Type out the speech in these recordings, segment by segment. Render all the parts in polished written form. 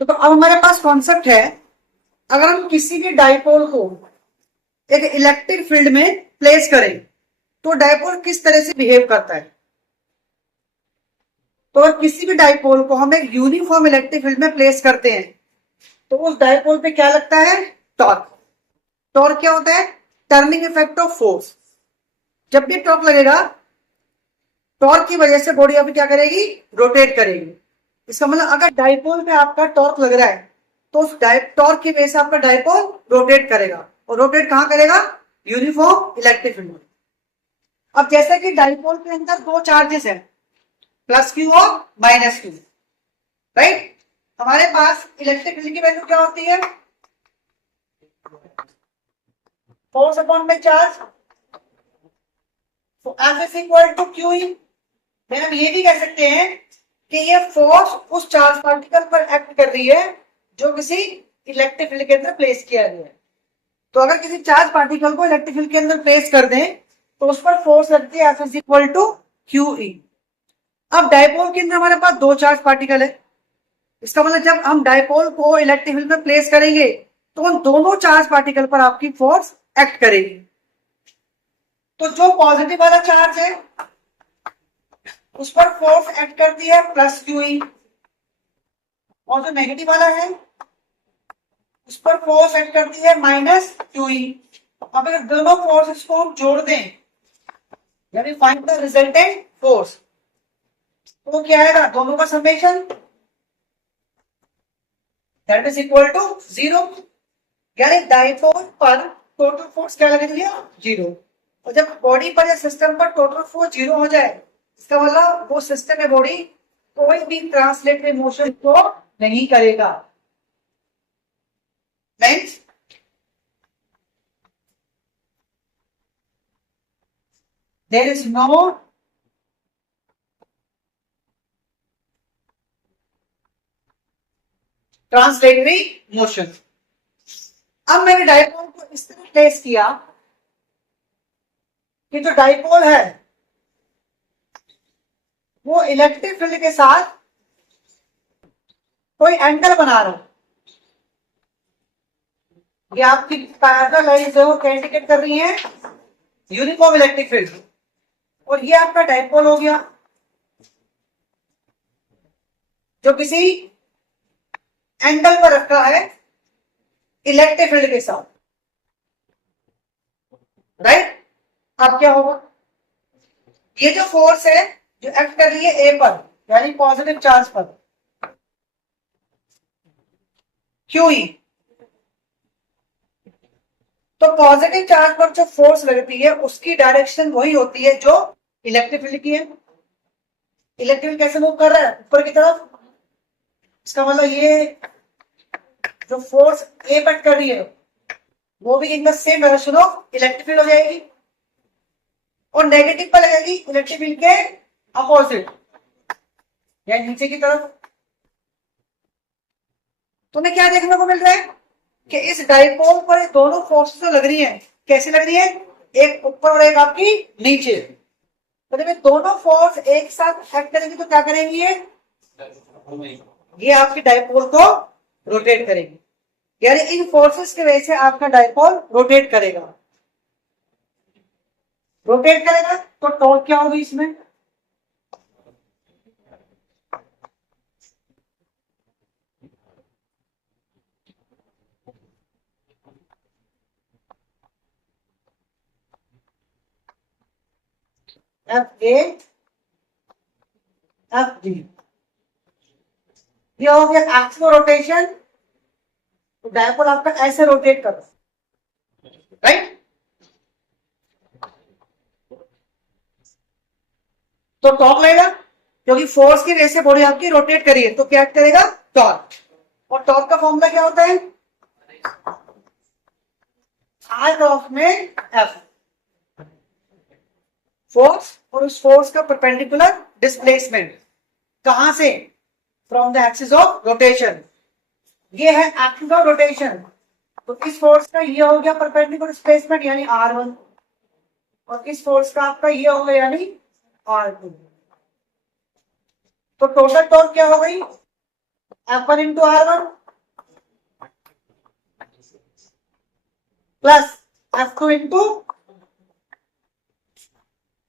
तो अब हमारे पास कॉन्सेप्ट है, अगर हम किसी भी डाइपोल को एक इलेक्ट्रिक फील्ड में प्लेस करें तो डाइपोल किस तरह से बिहेव करता है। तो अगर किसी भी डाइपोल को हम एक यूनिफॉर्म इलेक्ट्रिक फील्ड में प्लेस करते हैं तो उस डाइपोल पे क्या लगता है, टॉर्क। टॉर्क क्या होता है, टर्निंग इफेक्ट ऑफ फोर्स। जब भी टॉर्क लगेगा, टॉर्क की वजह से बॉडी अभी क्या करेगी, रोटेट करेगी। इसका मतलब अगर डाइपोल पे आपका टॉर्क लग रहा है तो उस टॉर्क की वजह से आपका डाइपोल रोटेट करेगा, और रोटेट कहां करेगा, यूनिफॉर्म इलेक्ट्रिक फील्ड में। अब जैसे कि डाइपोल के अंदर दो चार्जेस हैं, प्लस क्यू और माइनस क्यू, राइट। हमारे पास इलेक्ट्रिक फील्ड की वैल्यू क्या होती है, फोर्स अपॉन में चार्ज, तो F is equal to q E. हम ये भी कह सकते हैं कि ये फोर्स उस चार्ज पार्टिकल पर एक्ट कर रही है जो किसी इलेक्ट्रिक फील्ड के अंदर प्लेस किया गया है। तो अगर किसी चार्ज पार्टिकल को इलेक्ट्रिक फील्ड के अंदर प्लेस कर दें तो उस पर फोर्स लगती है F is equal to q E. अब डाइपोल के अंदर हमारे पास दो चार्ज पार्टिकल है, इसका मतलब जब हम डाइपोल को इलेक्ट्रिक फील्ड में प्लेस करेंगे तो उन दोनों चार्ज पार्टिकल पर आपकी फोर्स एक्ट करेगी। तो जो पॉजिटिव वाला चार्ज है उस पर फोर्स एक्ट करती है प्लस क्यू ई, और जो नेगेटिव वाला है उस पर फोर्स एक्ट करती है माइनस क्यू ई। अब अगर दोनों फोर्सेस को हम जोड़ दें, यानी फाइंड द रिजल्टेंट फोर्स, तो क्या आएगा, दोनों का summation, that is equal to 0। यानी डाइपोल पर टोटल फोर्स क्या लगेगी, 0। और जब बॉडी पर या सिस्टम पर टोटल फोर्स 0 हो जाए, इसका मतलब वो सिस्टम या बॉडी कोई भी ट्रांसलेटरी मोशन को नहीं करेगा। Means there is no translatory motion. अब मैंने डाइपोल को इस तरह प्लेस किया कि जो डाइपोल है वो इलेक्ट्रिक फील्ड के साथ कोई एंगल बना रहा है। ये आपकी पैरेलल लाइंस है वो क्या इंडिकेट कर रही है, यूनिफॉर्म इलेक्ट्रिक फील्ड। और ये आपका डाइपोल हो गया जो किसी एंगल पर रखा है इलेक्ट्रिक फील्ड के साथ, राइट। अब क्या होगा, ये जो फोर्स है जो एक्ट कर रही है ए पर, यानी पॉजिटिव चार्ज पर, क्यू ई। तो पॉजिटिव चार्ज पर जो फोर्स लगती है उसकी डायरेक्शन वही होती है जो इलेक्ट्रिक फील्ड की है। इलेक्ट्रिक फील्ड कैसे मूव कर रहा है, ऊपर की तरफ। इसका मतलब ये जो फोर्स ए पर कर रही है वो भी in the same direction of electric field हो जाएगी, और नेगेटिव पर लगेगी इलेक्ट्रिक फील्ड के अपोजिट, यानी नीचे की तरफ। तुम्हें क्या देखने को मिल रहा है कि इस डाइपोल पर दोनों फोर्स जो लग रही है, कैसे लग रही है, एक ऊपर और एक आपकी नीचे। तो जब ये दोनों फोर्स एक साथ एक्ट करेंगी तो क्या करेंगी, ये आपकी डाइपोल को रोटेट करेगी। यानी इन फोर्सेस की वजह से आपका डाइपोल रोटेट करेगा। रोटेट करेगा तो टॉर्क क्या होगी इसमें, एफ ए एफ डी। ये हो गया एक्सियल रोटेशन। तो डाइपोल आपका ऐसे रोटेट कर, राइट। तो टॉर्क लगेगा क्योंकि फोर्स की वजह से बॉडी आपकी रोटेट करी है, तो क्या करेगा, टॉर्क। और टॉर्क का फॉर्मूला क्या होता है, आई ऑफ में एफ, फोर्स और उस फोर्स का परपेंडिकुलर डिस्प्लेसमेंट, कहां से, from the axis of rotation. ये है एक्सिस ऑफ रोटेशन। तो इस फोर्स का ये हो गया परपेंडिकुलर डिस्प्लेसमेंट यानी R1, और इस फोर्स का आपका ये हो गया यानी R2। तो टोटल टॉर्क क्या हो गई, F1 into R1 plus F2 into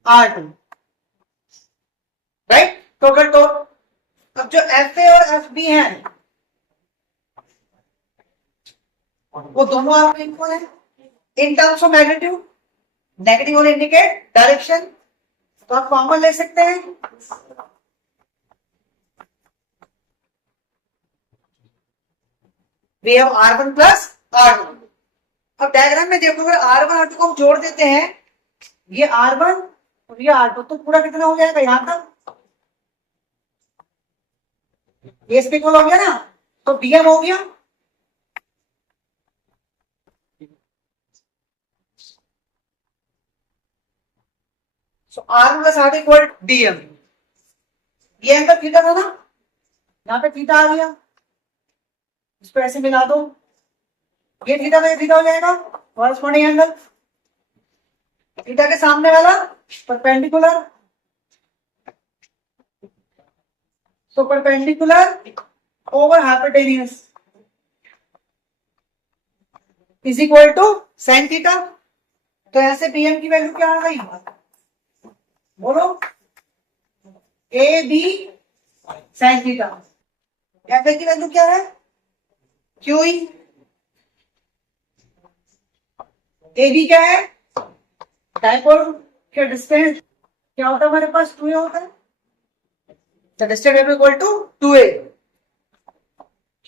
R2, right, total total. अब जो FA और FB है वो दोनों आपके इक्वल है in terms of magnitude. Negative और इंडिकेट डायरेक्शन, तो आप कॉमन ले सकते हैं। We have R1 plus R2। अब डायग्राम में देखो, अगर R1 R2 को हम जोड़ देते हैं, ये R1 और ये R2, तो पूरा कितना हो जाएगा यहां तक, ये इक्वल हो गया ना, तो DM हो गया। सो R1 plus R2 equal DM। ये एंगल थीटा था ना, यहाँ पे थीटा आ गया, इसको ऐसे मिला दो, ये थीटा में थीटा हो जाएगा कॉरस्पॉन्डिंग एंगल। थीटा के सामने वाला परपेंडिकुलर, तो perpendicular over hypotenuse is equal to sine theta. तो ऐसे PM की वैल्यू क्या आ गई, बोलो, AB साइन थीटा। FA की वैल्यू क्या है, QE। AB क्या है, डायपोल के डिस्टेंस क्या होता है हमारे पास, 2A होता है, the distance is equal to 2A।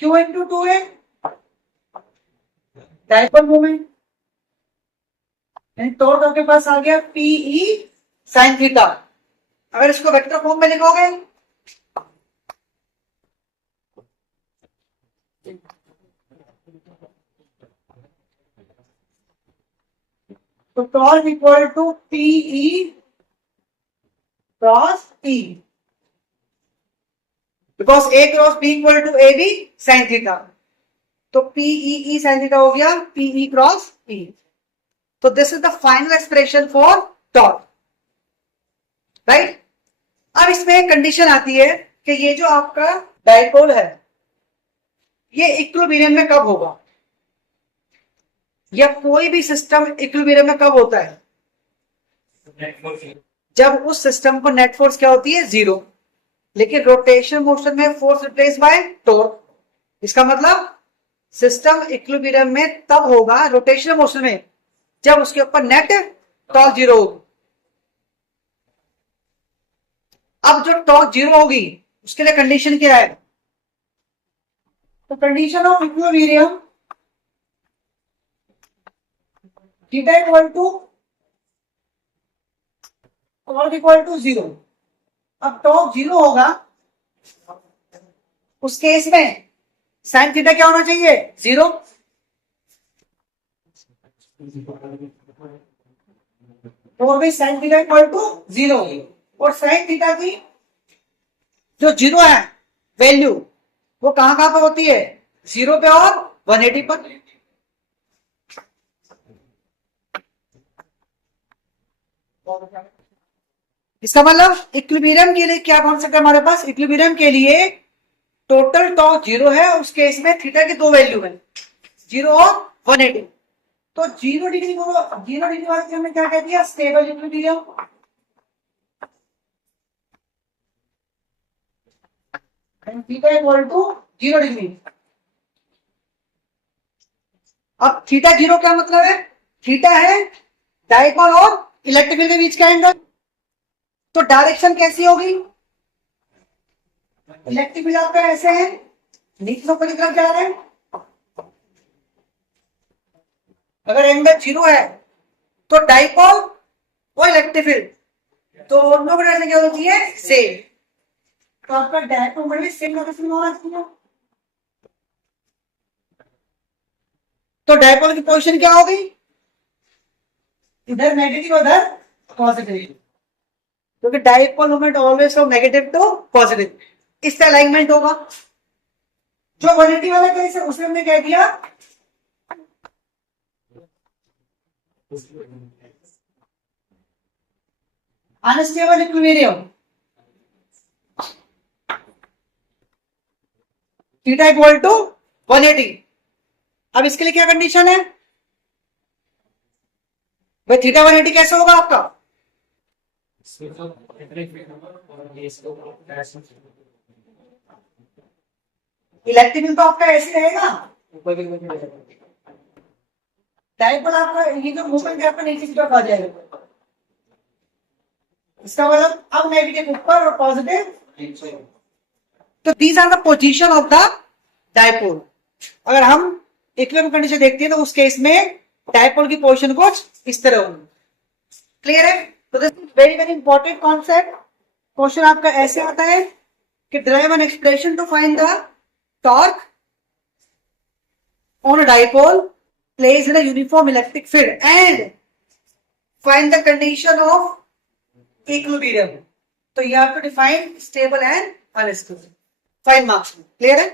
Q into 2A dipole moment, torque आपके पास आ गया PE साइन थीटा। अगर इसको वेक्टर फॉर्म में लिखोगे, तो torque equal to PE cross E, because A cross B equal to AB sine theta. तो PE sine theta हो गया PE क्रॉस E। तो this is the final expression for torque, right. अब इसमें एक कंडीशन आती है कि ये जो आपका डायपोल है ये इक्विलिब्रियम में कब होगा, या कोई भी सिस्टम इक्विलिब्रियम में कब होता है, जब उस सिस्टम को नेट फोर्स क्या होती है, 0, लेकिन रोटेशन मोशन में फोर्स रिप्लेस बाय टॉर्क। इसका मतलब सिस्टम इक्विलिब्रियम में तब होगा रोटेशन मोशन में जब उसके ऊपर नेट टॉर्क 0 होगी। अब जो टॉर्क 0 होगी उसके लिए कंडीशन क्या है, तो condition of equilibrium theta equal to torque equal to 0। अब टॉर्क 0 होगा उस केस में साइन थीटा क्या होना चाहिए, 0। तो भी साइन थीटा इक्वल टू 0, और साइन थीटा की जो 0 है वैल्यू वो कहां कहां पर होती है, 0 पे और 180 पर। इसका मतलब इक्विलिब्रियम के लिए क्या कॉन्सेप्ट है हमारे पास, इक्विलिब्रियम के लिए टोटल टॉर्क 0 है, उस केस में थीटा की दो वैल्यू है, 0 और 180। तो 0 डिग्री को 0 डिग्री वाले के हमने क्या कह दिया, stable equilibrium. Theta equal to 0 degree. अब थीटा 0 क्या मतलब है, थीटा है डायपोल और इलेक्ट्रिक फील्ड के बीच का एंगल। तो डायरेक्शन कैसी होगी, इलेक्ट्रिक फील्ड आपका ऐसे है, नीचे ऊपर की तरफ जा रहे हैं। अगर एंगल 0 है तो डायपोल और इलेक्ट्रिक फील्ड दोनों की डायरेक्शन क्या होती है, सेम। तो आपका डायपोल में भी सेम डायरेक्शन होना चाहिए। तो डायपोल की पोजीशन क्या होगी, इधर नेगेटिव उधर पॉजिटिव, क्योंकि dipole moment always from negative to positive, इसका अलाइनमेंट होगा। जो 180 वाला केस है उसमें हमने कह दिया unstable equilibrium. Theta equal to 180। अब इसके लिए क्या कंडीशन है भाई, थीटा 180 कैसे होगा आपका? इलेक्ट्रिक फील्ड तो आपका ऐसे रहेगा, डाइपोल आपका ये जो मूवमेंट है आपका नीचे की तरफ आ जाएगा। इसका मतलब अब नेगेटिव ऊपर और पॉजिटिव। तो these are the position of the dipole. अगर हम इक्विलिब्रियम कंडीशन देखते हैं तो उस केस में डाइपोल की पोजीशन कुछ इस तरह होगी। क्लियर है? तो this is very very important concept. Question आपका ऐसे आता है कि derive an expression to find the torque on a dipole placed in a uniform electric field and find the condition of equilibrium. So you have to define stable and unstable. 5 marks. Clear है?